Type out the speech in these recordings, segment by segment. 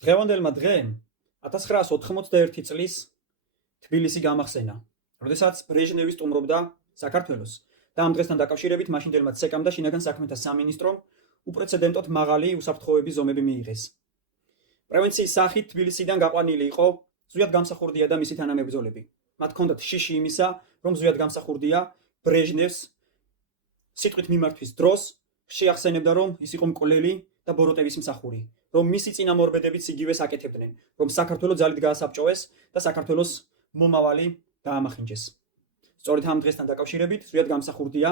დღევანდელმა დღემ 1991 წლის თბილისი გამახსენა, როდესაც ბრეჟნევი სტუმრობდა საქართველოს და ამ დღესთან დაკავშირებით მაშინდელმა ცეკამ და შინაგან საქმეთა სამინისტრომ უპრეცედენტოდ მაღალი უსაფრთხოების ზომები მიიღეს. პრევენციის სახით თბილისიდან გაყვანილი იყო ზვიად გამსახურდია და მისი თანამებრძოლები. მათ ჰქონდათ შიში იმისა, რომ ზვიად გამსახურდია ბრეჟნევს სიტყვით მიმართვის დროს შეახსენებდა, რომ ის იყო მკვლელი და ბოროტების მსახური, რომ მისი წინამორბედებიც იგივეს აკეთებდნენ, რომ საქართველოს ძალით გაასაბჭოეს და საქართველოს მომავალი დაამახინჯეს. სწორედ ამ დღესთან დაკავშირებით ზვიად გამსახურდია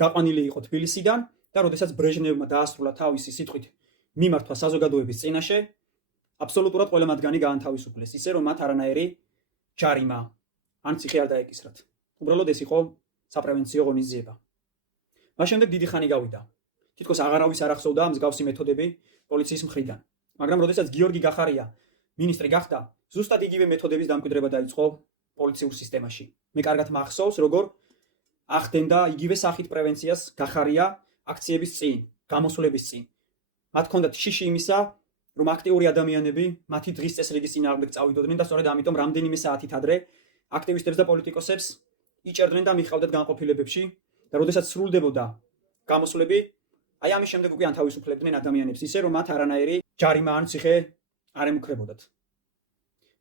გაყვანილი იყო თბილისიდან და როდესაც ბრეჟნევმა დაასრულა თავისი სიტყვით მიმართვა საზოგადოების წინაშე, აბსოლუტურად ყველა მათგანი გაანთავისუფლეს, ისე რომ მათ არანაირი ჯარიმა ან ციხე არ დაეკისრათ. უბრალოდ ეს იყო საპრევენციო ღონისძიება. მას შემდეგ დიდი ხანი გავიდა. თითქოს აღარავის არ ახსოვდა მსგავსი მეთოდები პოლიციის მხრიდან. მაგრამ როდესაც გიორგი გახარია მინისტრი გახდა, ზუსტად იგივე მეთოდების დამკვიდრება დაიწყო პოლიციურ სისტემაში. მე კარგად მახსოვს, როგორ ახდენდა იგივე სახით პრევენციას გახარია აქციების წინ, გამოსვლების წინ. მათ ჰქონდათ შიში იმისა, რომ აქტიური ადამიანები მათი დღის წესრიგის წინააღმდეგ წავიდოდნენ და სწორედ ამიტომ რამდენიმე საათით ადრე აქტივისტებს და პოლიტიკოსებს იჭერდნენ და მიხავდათ განყოფილებებში და როდესაც სრულდებოდა გამოსვლები, აი ამის შემდეგ უკვე ანთავისუფლებდნენ ადამიანებს ისე, რომ მათ არანაირი ჯარიმა ან ციხე არ ემუქრებოდათ.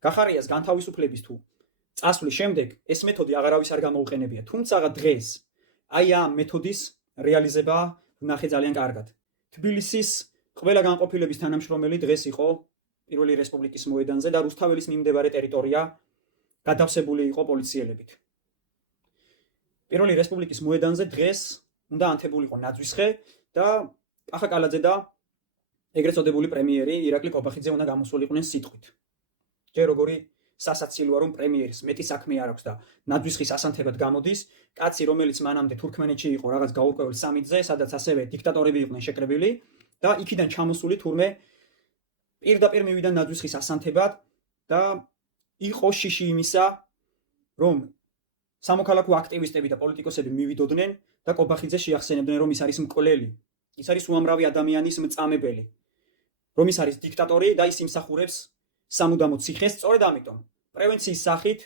გახარიას განთავისუფლების თუ წასვლის შემდეგ ეს მეთოდი აღარავის არ გამოუყენებია, თუმცა დღეს აი ამ მეთოდის რეალიზება ვნახე ძალიან კარგად. თბილისის ყველა განყოფილების თანამშრომელი დღეს იყო პირველი რესპუბლიკის მოედანზე და რუსთაველის მიმდებარე ტერიტორია გადავსებული იყო პოლიციელებით. პირველი რესპუბლიკის მოედანზე დღეს უნდა ანთებულიყო ნაძვისხე და კახა კალაძე და ეგრეთ წოდებული პრემიერი ირაკლი კობახიძე უნდა გამოსულიყვნენ სიტყვით. ჯერ როგორი სასაცილოა, რომ პრემიერს მეტი საქმე არ აქვს და ნაძვისხის ასანთებად გამოდის, კაცი, რომელიც მანამდე თურქმენეთში იყო რაღაც გაურკვეველ სამიტზე, სადაც ასევე დიქტატორები იყვნენ შეკრებილი და იქიდან ჩამოსული თურმე პირდაპირ მივიდა ნაძვისხის ასანთებად და იყო შიში იმისა, რომ სამოქალაქო აქტივისტები და პოლიტიკოსები მივიდოდნენ და კობახიძე შეახსენებდნენ, რომ ის არის მკვლელი, ის არის უამრავი ადამიანის მწამებელი, რომ ის არის დიქტატორი და ის იმსახურებს სამუდამო ციხეს. სწორედ ამიტომ პრევენციის სახით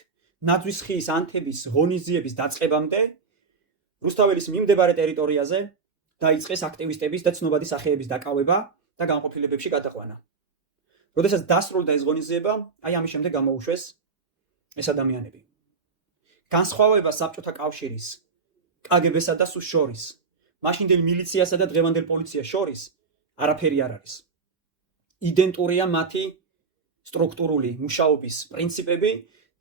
ნაძვისხის ანთების ღონისძიების დაწყებამდე რუსთაველის მიმდებარე ტერიტორიაზე დაიწყეს აქტივისტების და ცნობადი სახეების დაკავება და განყოფილებებში გადაყვანა. როდესაც დასრულდა ეს ღონისძიება, აი ამის შემდეგ გამოუშვეს ეს ადამიანები. განსხვავება საბჭოთა კავშირის კგბ-სა და სუს შორის, მაშინდელ მილიციასა და დღევანდელ პოლიციას შორის არაფერი არ არის. იდენტურია მათი სტრუქტურული მუშაობის პრინციპები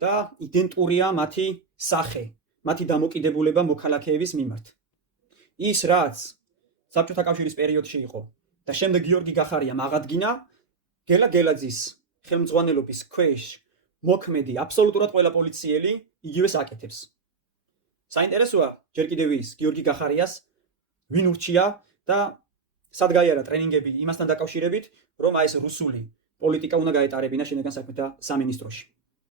და იდენტურია მათი სახე, მათი დამოკიდებულება მოქალაქეების მიმართ. ის რაც საბჭოთა კავშირის პერიოდში იყო და შემდეგ გიორგი გახარიამ აღადგინა, გელა გელაძის ხელმძღვანელობის ქვეშ მოქმედი აბსოლუტურად ყველა პოლიციელი იგივეს აკეთებს. საინტერესოა ჯერ კიდევ ის გიორგი გახარიას ვინ ურჩია და სად გაიარა ტრენინგები იმასთან დაკავშირებით, რომ აი ეს რუსული პოლიტიკა უნდა გაეტარებინა შინაგან საქმეთა სამინისტროში.